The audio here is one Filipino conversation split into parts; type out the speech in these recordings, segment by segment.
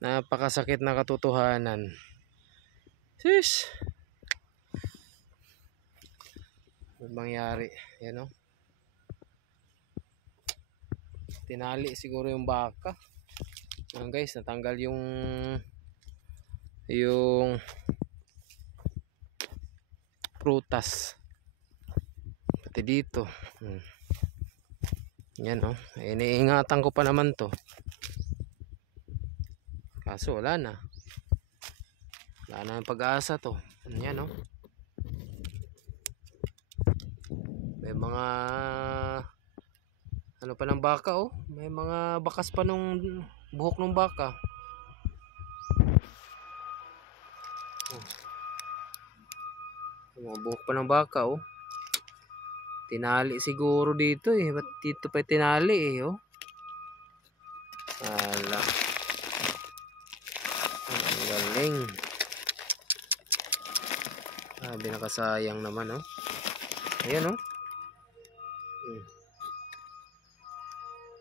Napakasakit na katotohanan. Sis. Ano mangyari? Yan o. Tinali siguro yung baka. Ayan guys, natanggal yung prutas. Pati dito. Yan o. Iniingatan ko pa naman to. Kaso wala na. Wala na yung pag-asa to. Yan o. May mga ano pa ng baka oh. May mga bakas pa nung buhok ng baka. May mga buhok pa ng baka oh. Tinali siguro dito eh. Ba't dito pa tinali eh oh. Ala. Ang galing. Sabi nakasayang naman oh. Ayan oh.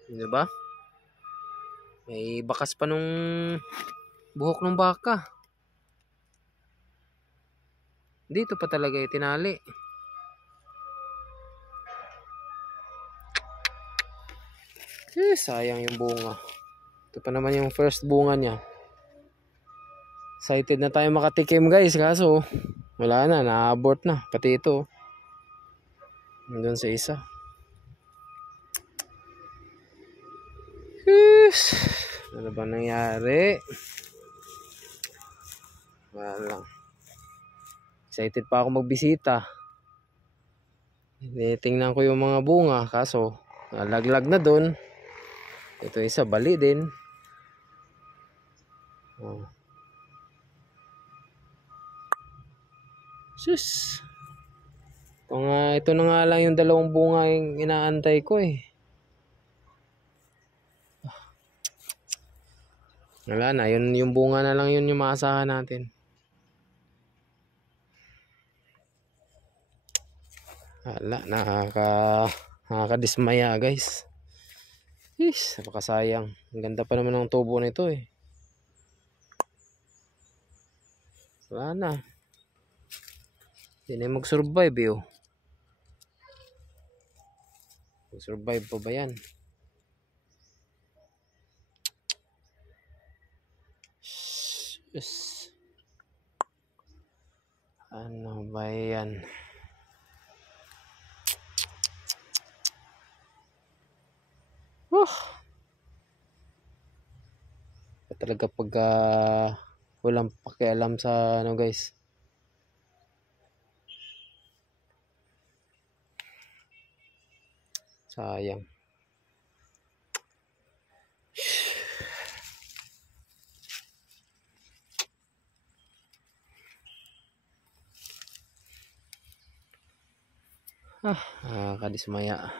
Diba? May bakas pa nung buhok ng baka. Dito pa talaga itinali. Sayang yung bunga. Ito pa naman yung first bunga niya. Excited na tayo makatikim guys. Kaso wala na. Na-abort na. Pati ito. Doon sa isa. Ano ba nangyari? Wala lang. Excited pa ako magbisita. Tingnan ko yung mga bunga. Kaso nalaglag na doon. Ito isa bali din. Oh. Sus. Ito na nga lang yung dalawang bunga yung inaantay ko eh. Wala na, yun yung bunga na lang yun yung maasahan natin. Wala, nakakadismaya guys. Napakasayang. Ang ganda pa naman ng tubo nito eh. Wala na. Hindi na mag-survive eh oh. Mag-survive pa ba yan? Yes. Ano ba yan? Talaga pag walang pakialam sa ano guys. Sayang. Nakakadismaya.